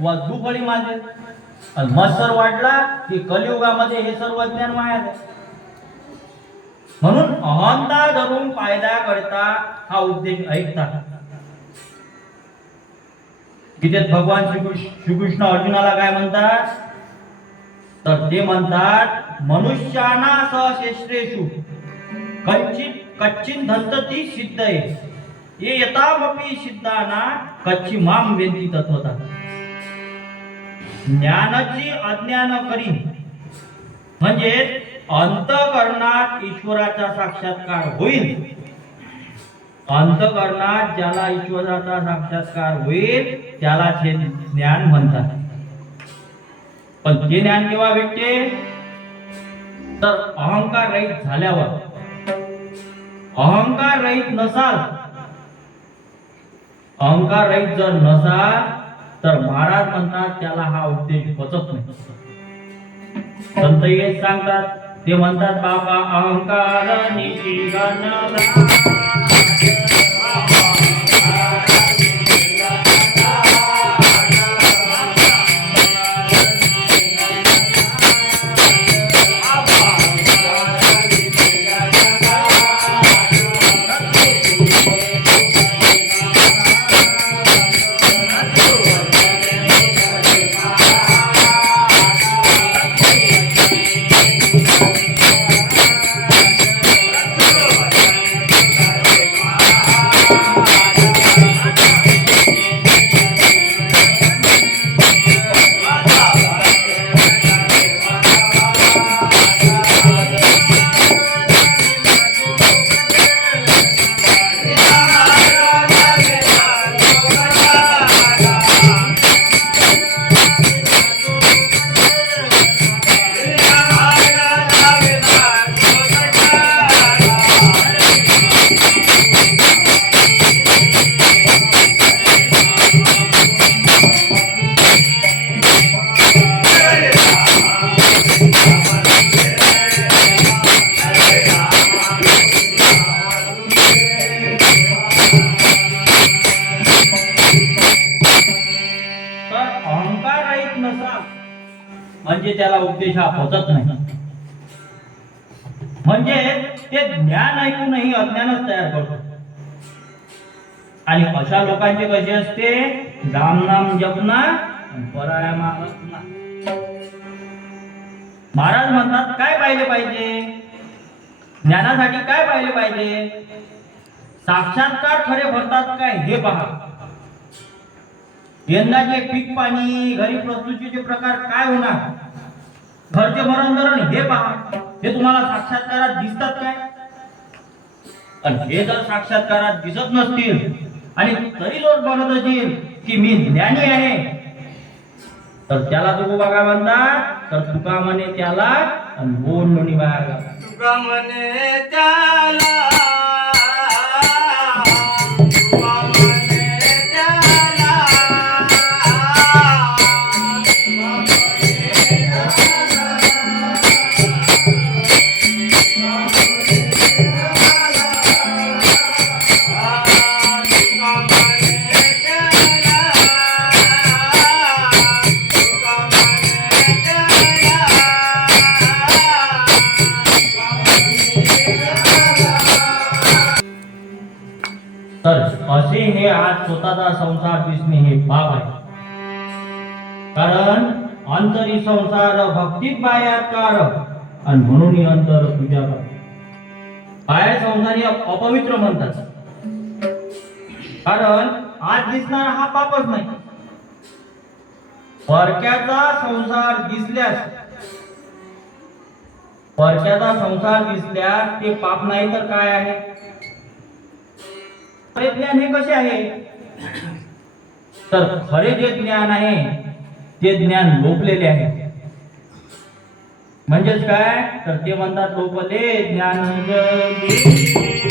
वधू फळी माझे आणि मत्सर वाढला की कलियुगामध्ये हे सर्व ज्ञान माया म्हणून अहंता धरून फायदा करता हा उद्देश ऐकतात तिथे भगवान श्रीकृष्ण श्रीकृष्ण अर्जुनाला काय म्हणतात? तर ते म्हणतात मनुष्याना सहशेष्रेषु कच्चित कच्चिन धंतती सिद्ध आहे ये यथामपि सिद्धाना कच्ची माम वेंती तत्वता ज्ञानाची अज्ञान करी. म्हणजे अंतकरणात ईश्वराचा साक्षात्कार होईल. अंतकरणात ज्याला ईश्वराचा साक्षात्कार होईल त्याला हे ज्ञान म्हणतात. पण ते ज्ञान केव्हा भेटते? तर अहंकार रहित झाल्यावर. अहंकार रहित नसाल. अहंकार रहित जर नसाल तर महाराज म्हणतात त्याला हा उद्देश पचत नाही. संत हेच सांगतात ते म्हणतात बाबा अहंकार म्हणजे त्याला उपदेश हा पोचत नाही. म्हणजे ते ज्ञान ऐकूनही अज्ञानच तयार करतो. आणि अशा लोकांचे कसे असते? राम नाम जपना पराया मागना महाराज म्हणतात काय पाहिले पाहिजे? ज्ञानासाठी काय पाहिले पाहिजे? साक्षात्कार खरे भरतात काय? हे पहा. यंदाचे पीक पाणी घरी प्रस्तुतीचे प्रकार काय होणार? घरचे मरण धरण हे पहा. हे तुम्हाला साक्षात्कारात दिसतात काय? आणि हे जर साक्षात्कारात दिसत नसतील आणि तरी लोक बनत असतील की मी ज्ञानी आहे तर त्याला तू बघा म्हणतात तर तुका म्हणे त्याला आणि बोल म्हणी बाहेर तुका म्हणे त्याला हे आज स्वतःचा संसार दिसणे हे पाप आहे. कारण अंतरी संसार भक्तीत बाह्याकार आणि म्हणून ही अंतर पूजा कर बाहेर संसारी अपवित्र म्हणतात. कारण आज दिसणारा हा पापच नाही. परक्याचा संसार दिसल्यास परक्याचा संसार दिसल्यास ते पाप नाही तर काय आहे? खरे ज्ञान हे कसे आहे? तर खरे जे ज्ञान आहे ते ज्ञान लोपलेले आहे. म्हणजेच काय? तर ते म्हणतात लोपले ज्ञान म्हणजे